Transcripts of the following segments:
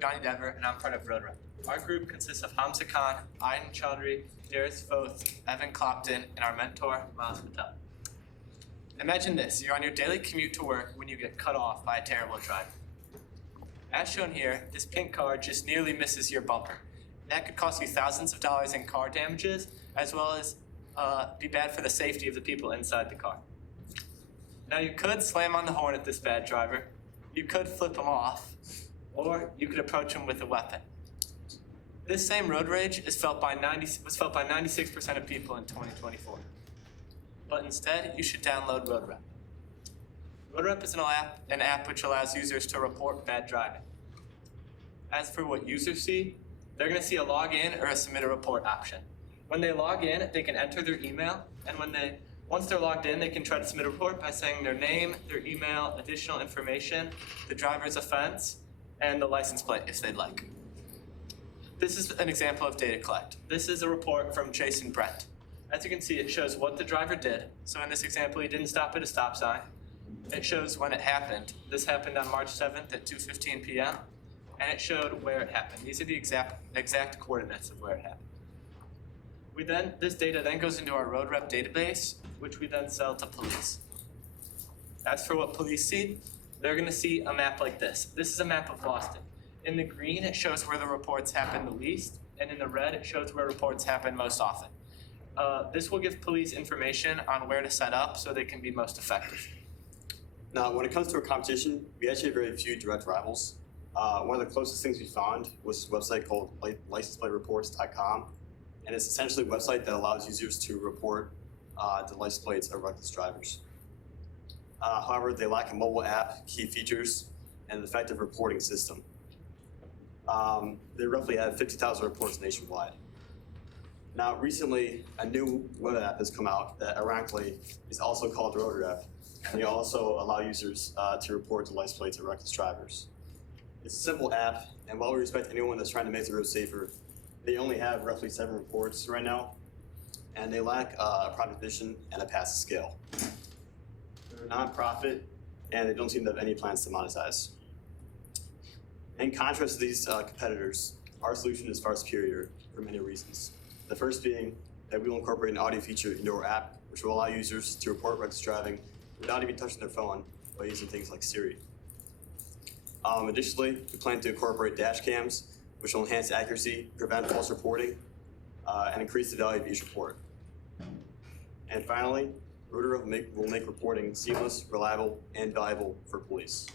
Johnny Dever, and I'm part of Road Rep. Our group consists of Hamza Khan, Aiden Chaudhry, Darius Foth, Evan Clopton, and our mentor, Miles Patel. Imagine this, you're on your daily commute to work when you get cut off by a terrible driver. As shown here, this pink car just nearly misses your bumper. That could cost you thousands of dollars in car damages, as well as be bad for the safety of the people inside the car. Now you could slam on the horn at this bad driver, you could flip him off, or you could approach him with a weapon. This same road rage was felt by 96% of people in 2024. But instead, you should download RoadRep. RoadRep is an app which allows users to report bad driving. As for what users see, they're going to see a login or a submit a report option. When they log in, they can enter their email, and once they're logged in, they can try to submit a report by saying their name, their email, additional information, the driver's offense, and the license plate if they'd like. This is an example of data collect. This is a report from Jason Brent. As you can see, it shows what the driver did. So in this example, he didn't stop at a stop sign. It shows when it happened. This happened on March 7th at 2:15 p.m. And it showed where it happened. These are the exact coordinates of where it happened. This data then goes into our RoadRep database, which we then sell to police. As for what police see, they're going to see a map like this. This is a map of Boston. In the green, it shows where the reports happen the least, and in the red, it shows where reports happen most often. This will give police information on where to set up so they can be most effective. Now, when it comes to a competition, we actually have very few direct rivals. One of the closest things we found was a website called licenseplatereports.com, and it's essentially a website that allows users to report the license plates of reckless drivers. However, they lack a mobile app, key features, and an effective reporting system. They roughly have 50,000 reports nationwide. Now, recently, a new web app has come out that ironically is also called RoadRep, and they also allow users to report the license plates of reckless drivers. It's a simple app, and while we respect anyone that's trying to make the road safer, they only have roughly 7 reports right now, and they lack a product vision and a path to scale. They're a nonprofit, and they don't seem to have any plans to monetize. In contrast to these competitors, our solution is far superior for many reasons. The first being that we will incorporate an audio feature into our app, which will allow users to report reckless driving without even touching their phone by using things like Siri. Additionally, we plan to incorporate dash cams, which will enhance accuracy, prevent false reporting, and increase the value of each report. And finally, RoadRep will make reporting seamless, reliable, and valuable for police.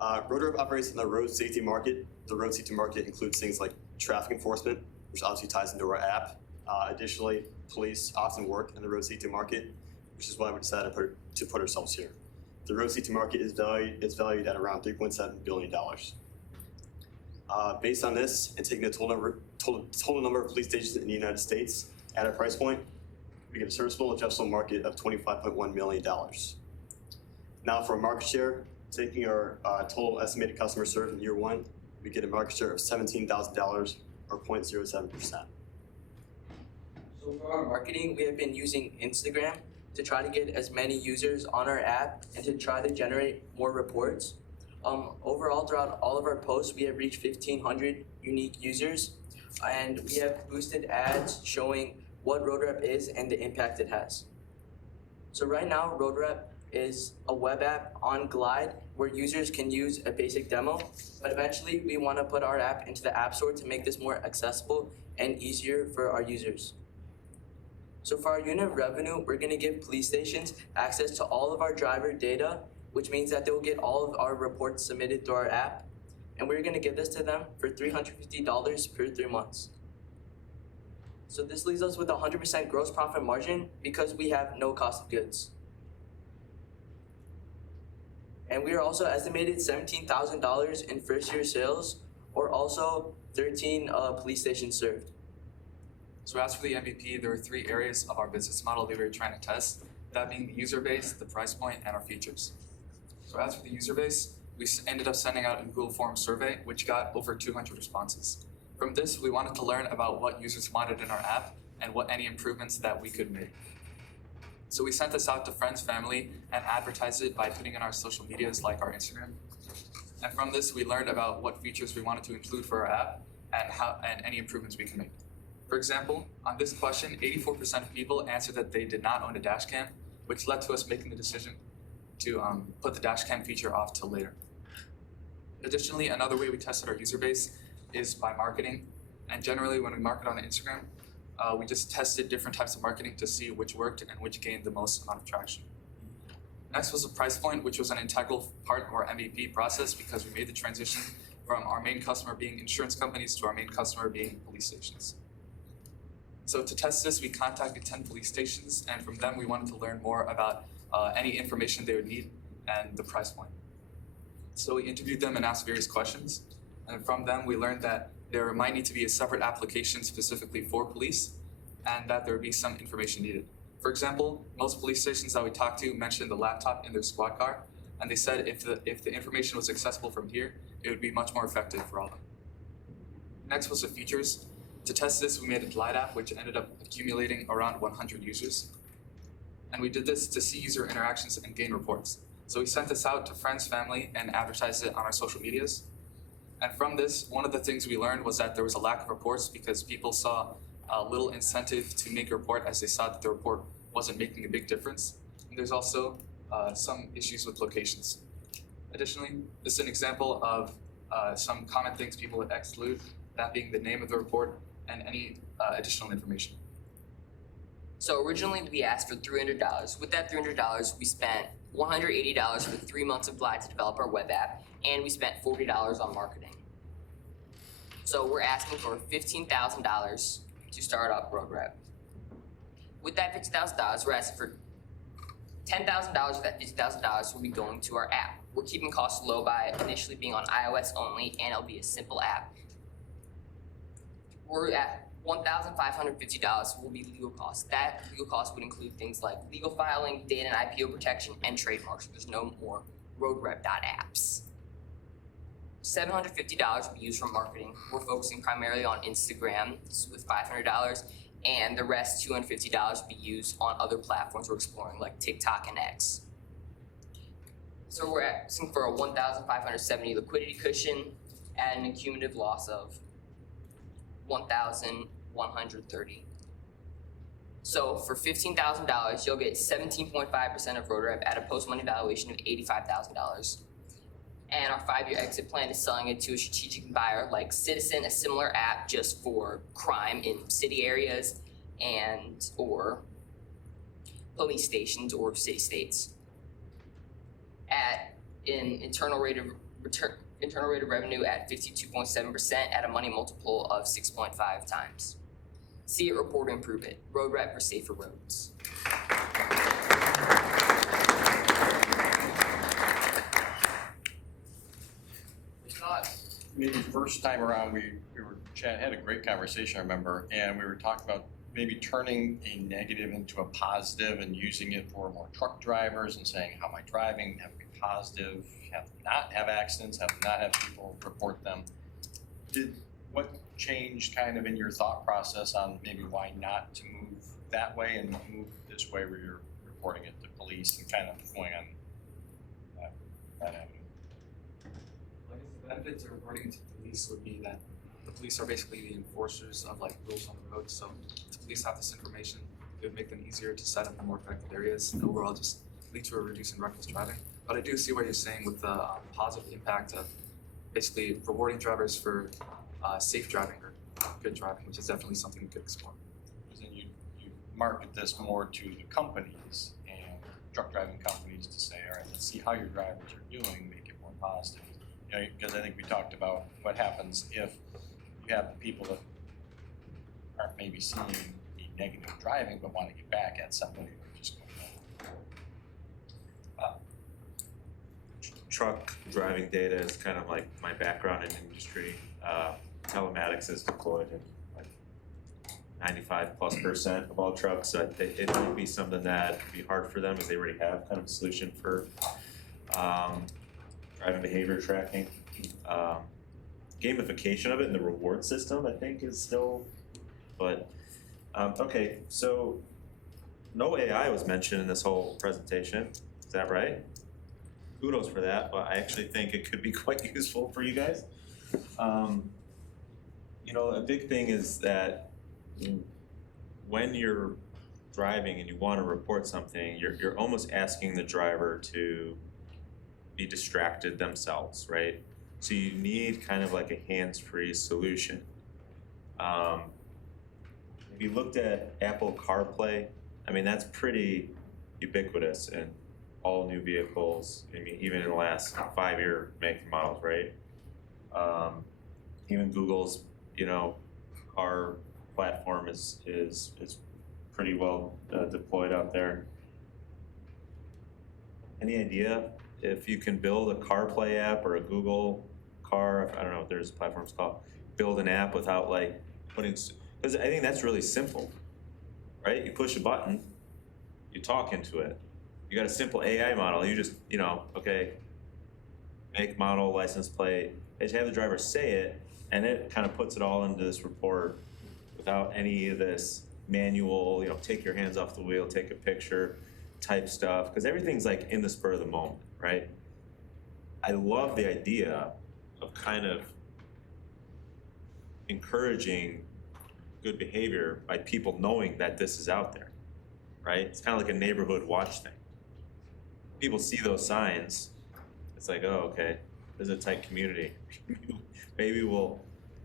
RoadRep operates in the road safety market. The road safety market includes things like traffic enforcement, which obviously ties into our app. Additionally, police often work in the road safety market, which is why we decided to put ourselves here. The road safety market is valued at around $3.7 billion. Based on this, and taking the total number of police stations in the United States at our price point, we get a serviceable addressable market of $25.1 million. Now for market share, taking our total estimated customer served in year 1, we get a market share of $17,000 or 0.07%. So for our marketing, we have been using Instagram to try to get as many users on our app and to try to generate more reports. Overall, throughout all of our posts, we have reached 1,500 unique users, and we have boosted ads showing what RoadRep is and the impact it has. So right now, RoadRep is a web app on Glide where users can use a basic demo, but eventually we want to put our app into the App Store to make this more accessible and easier for our users. So for our unit of revenue, we're going to give police stations access to all of our driver data, which means that they will get all of our reports submitted through our app, and we're going to give this to them for $350 per 3 months. So this leaves us with 100% gross profit margin because we have no cost of goods. And we are also estimated $17,000 in first year sales, or also 13 police stations served. So as for the MVP, there were 3 areas of our business model that we were trying to test, that being the user base, the price point, and our features. So as for the user base, we ended up sending out a Google Forms survey, which got over 200 responses. From this, we wanted to learn about what users wanted in our app and what any improvements that we could make. So we sent this out to friends, family, and advertised it by putting in our social medias like our Instagram. And from this, we learned about what features we wanted to include for our app and any improvements we can make. For example, on this question, 84% of people answered that they did not own a dash cam, which led to us making the decision to put the dash cam feature off till later. Additionally, another way we tested our user base is by marketing. And generally, when we market on Instagram, we just tested different types of marketing to see which worked and which gained the most amount of traction. Next was the price point, which was an integral part of our MVP process because we made the transition from our main customer being insurance companies to our main customer being police stations. So to test this, we contacted 10 police stations, and from them we wanted to learn more about any information they would need and the price point. So we interviewed them and asked various questions, and from them we learned that there might need to be a separate application specifically for police, and that there would be some information needed. For example, most police stations that we talked to mentioned the laptop in their squad car, and they said if the information was accessible from here, it would be much more effective for all of them. Next was the features. To test this, we made a Glide app, which ended up accumulating around 100 users. And we did this to see user interactions and gain reports. So we sent this out to friends, family, and advertised it on our social medias. And from this, one of the things we learned was that there was a lack of reports because people saw little incentive to make a report as they saw that the report wasn't making a big difference. And there's also some issues with locations. Additionally, this is an example of some common things people would exclude, that being the name of the report and any additional information. So originally we asked for $300. With that $300, we spent $180 for 3 months of Glide to develop our web app, and we spent $40 on marketing. So we're asking for $15,000 to start up RoadRep. With that $50,000, we're asking for $10,000 of that $50,000 will be going to our app. We're keeping costs low by initially being on iOS only, and it'll be a simple app. We're at $1,550 will be legal costs. That legal cost would include things like legal filing, data and IPO protection, and trademarks. There's no more RoadRep.apps. $750 will be used for marketing. We're focusing primarily on Instagram with $500, and the rest, $250, will be used on other platforms we're exploring like TikTok and X. So we're asking for a $1,570 liquidity cushion and an cumulative loss of $1,130. So for $15,000, you'll get 17.5% of RoadRep at a post-money valuation of $85,000. And our 5-year exit plan is selling it to a strategic buyer like Citizen, a similar app just for crime in city areas and or police stations or city states. At an internal rate of revenue at 52.7% at a money multiple of 6.5 times. See it, report, improve it. RoadRep for safer roads. We thought maybe first time around we were had a great conversation, I remember, and we were talking about maybe turning a negative into a positive and using it for more truck drivers and saying, how am I driving? Have to be positive, have to not have accidents, have to not have people report them. What changed kind of in your thought process on maybe why not to move that way and move this way where you're reporting it to police and kind of going on that avenue? I guess the benefit to reporting to police would be that the police are basically the enforcers of like rules on the road. So if the police have this information, it would make them easier to set up in more affected areas and overall just lead to a reduce in reckless driving. But I do see what you're saying with the positive impact of basically rewarding drivers for safe driving or good driving, which is definitely something we could explore. Because then you market this more to the companies and truck driving companies to say, all right, let's see how your drivers are doing, make it more positive. You know, because I think we talked about what happens if you have the people that aren't maybe seeing the negative driving but want to get back at somebody who's just going Truck driving data is kind of like my background in industry. Telematics is deployed in like 95+% of all trucks. So it might be something that would be hard for them as they already have kind of a solution for driving behavior tracking. Gamification of it and the reward system, I think, is still, but okay, so no AI was mentioned in this whole presentation, is that right? kudos for that, but I actually think it could be quite useful for you guys. You know, a big thing is that when you're driving and you want to report something, you're almost asking the driver to be distracted themselves, right? So you need kind of like a hands-free solution. If you looked at Apple CarPlay, I mean, that's pretty ubiquitous in all new vehicles, I mean, even in the last 5-year make models, right? Even Google's, you know, our platform is pretty well deployed out there. Any idea if you can build a CarPlay app or a Google Car, I don't know what there's platforms called, build an app without like putting, because I think that's really simple, right? You push a button, you talk into it. You got a simple AI model, you just, you know, okay, make, model, license plate, and have the driver say it, and it kind of puts it all into this report without any of this manual, you know, take your hands off the wheel, take a picture type stuff, because everything's like in the spur of the moment, right? I love the idea of kind of encouraging good behavior by people knowing that this is out there, right? It's kind of like a neighborhood watch thing. People see those signs, it's like, oh, okay, there's a tight community. Maybe we'll,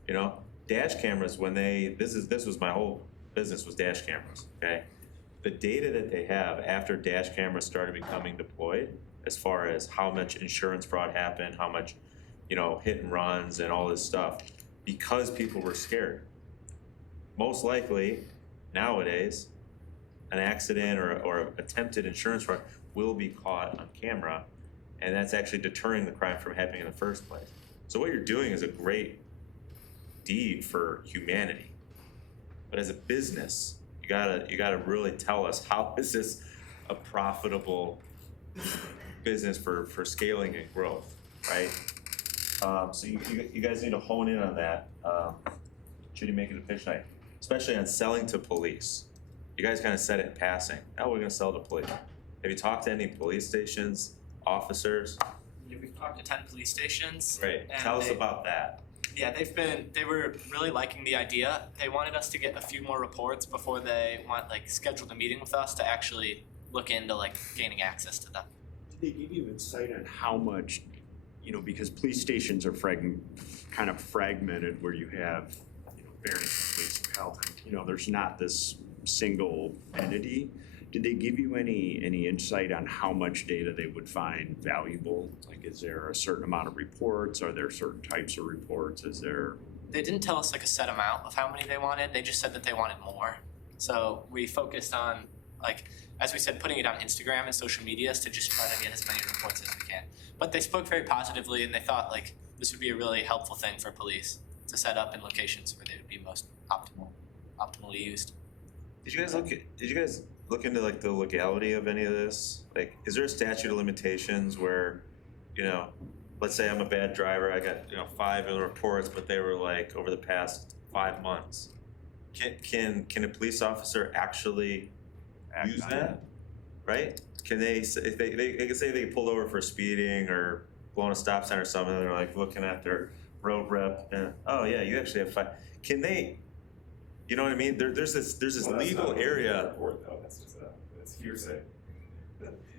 you know, dash cameras when this was my whole business was dash cameras, okay? The data that they have after dash cameras started becoming deployed, as far as how much insurance fraud happened, how much, you know, hit and runs and all this stuff, because people were scared. Most likely, nowadays, an accident or attempted insurance fraud will be caught on camera, and that's actually deterring the crime from happening in the first place. So what you're doing is a great deed for humanity. But as a business, you gotta really tell us, how is this a profitable business for scaling and growth, right? So you guys need to hone in on that. Should you make it a pitch night? Especially on selling to police. You guys kind of said it in passing. Oh, we're gonna sell to police. Have you talked to any police stations, officers? Yeah, we've talked to 10 police stations. Great, and tell us about that. Yeah, they were really liking the idea. They wanted us to get a few more reports before they scheduled a meeting with us to actually look into like gaining access to them. Did they give you insight on how much, you know, because police stations are kind of fragmented where you have, you know, various police and health, you know, there's not this single entity. Did they give you any insight on how much data they would find valuable? Like, is there a certain amount of reports? Are there certain types of reports? Is there? They didn't tell us like a set amount of how many they wanted. They just said that they wanted more. So we focused on, like, as we said, putting it on Instagram and social medias to just try to get as many reports as we can. But they spoke very positively, and they thought like this would be a really helpful thing for police to set up in locations where they would be most optimally used. Did you guys look into like the legality of any of this? Like, is there a statute of limitations where, you know, let's say I'm a bad driver, I got, you know, 5 reports, but they were like over the past 5 months. Can a police officer actually use that? Right? Can they say they can say they pulled over for speeding or blowing a stop sign or something, and they're like looking at their road rep and, oh yeah, you actually have 5. Can they, you know what I mean? There's this legal area. That's hearsay.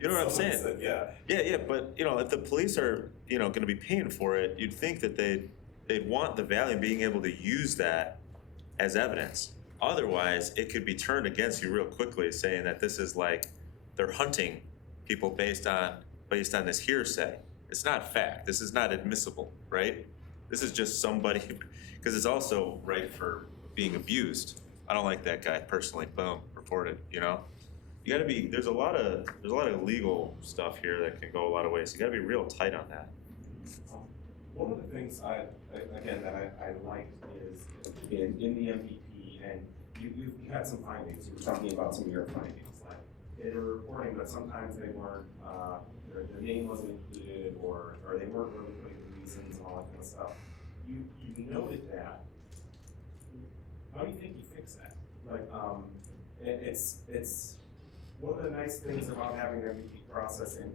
You know what I'm saying? Said, yeah. Yeah, but you know, if the police are, you know, going to be paying for it, you'd think that they'd want the value of being able to use that as evidence. Otherwise, it could be turned against you real quickly, saying that this is like they're hunting people based on this hearsay. It's not fact. This is not admissible, right? This is just somebody, because it's also right for being abused. I don't like that guy personally. Boom, reported. You know, you got to be. There's a lot of legal stuff here that can go a lot of ways. You got to be real tight on that. One of the things I liked is in the MVP, and you had some findings. You were talking about some of your findings, like they were reporting that sometimes they weren't, their name wasn't included, or they weren't really putting the reasons and all that kind of stuff. You noted that. How do you think you fix that? Like, it's one of the nice things about having an MVP process and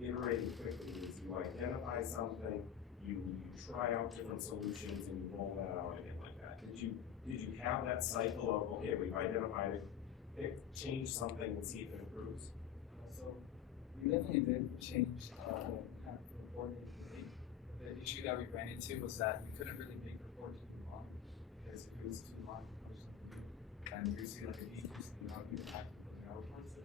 iterating quickly is you identify something, you try out different solutions and you roll that out again like that. Did you have that cycle of, okay, we've identified it, change something and see if it improves? So we definitely did change the kind of reporting we made. The issue that we ran into was that we couldn't really make reports too long, because if it was too long, it was something new. And we see like a decrease in the amount of impact of looking at reports. If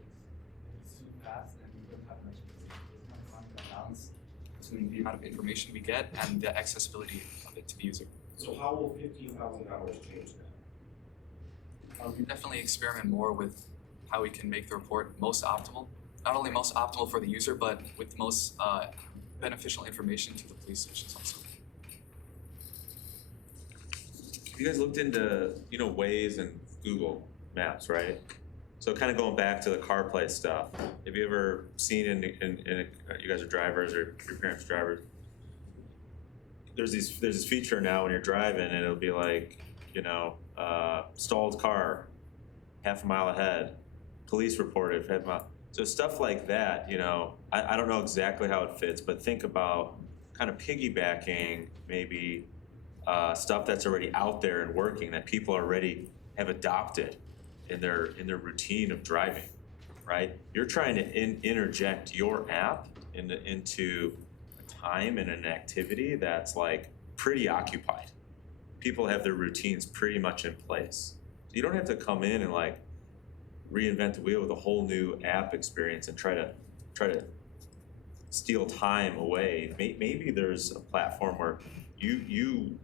it's too fast, then we wouldn't have much precision. It's kind of finding that balance Between the amount of information we get and the accessibility of it to the user. So how will $15,000 change that? We definitely experiment more with how we can make the report most optimal. Not only most optimal for the user, but with the most beneficial information to the police stations also. You guys looked into, Waze and Google Maps, right? So kind of going back to the CarPlay stuff, have you ever seen you guys are drivers or your parents are drivers? There's this feature now when you're driving and it'll be like, stalled car, half a mile ahead, police reported half a mile. So stuff like that, I don't know exactly how it fits, but think about kind of piggybacking maybe stuff that's already out there and working that people already have adopted in their routine of driving, right? You're trying to interject your app into a time and an activity that's like pretty occupied. People have their routines pretty much in place. So you don't have to come in and like reinvent the wheel with a whole new app experience and try to steal time away. Maybe there's a platform where you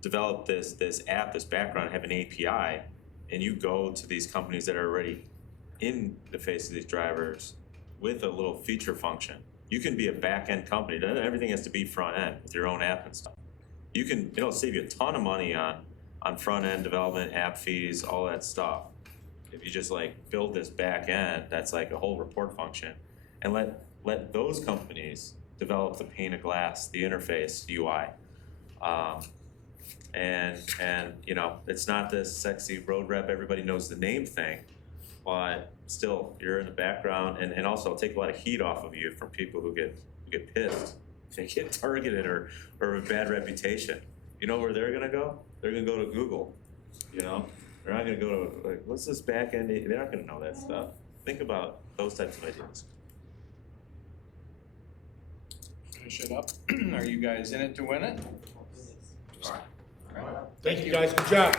develop this app, this background, have an API, and you go to these companies that are already in the face of these drivers with a little feature function. You can be a back-end company. Everything has to be front-end with your own app and stuff. It'll save you a ton of money on front-end development, app fees, all that stuff. If you just like build this back-end, that's like a whole report function, and let those companies develop the pane of glass, the interface, UI. And it's not this sexy road rep, everybody knows the name thing, but still you're in the background, and also it'll take a lot of heat off of you from people who get pissed. They get targeted or a bad reputation. You know where they're gonna go? They're gonna go to Google. They're not gonna go to like, what's this back end? They're not gonna know that stuff. Think about those types of ideas. Finish it up. Are you guys in it to win it? Thank you guys, good job.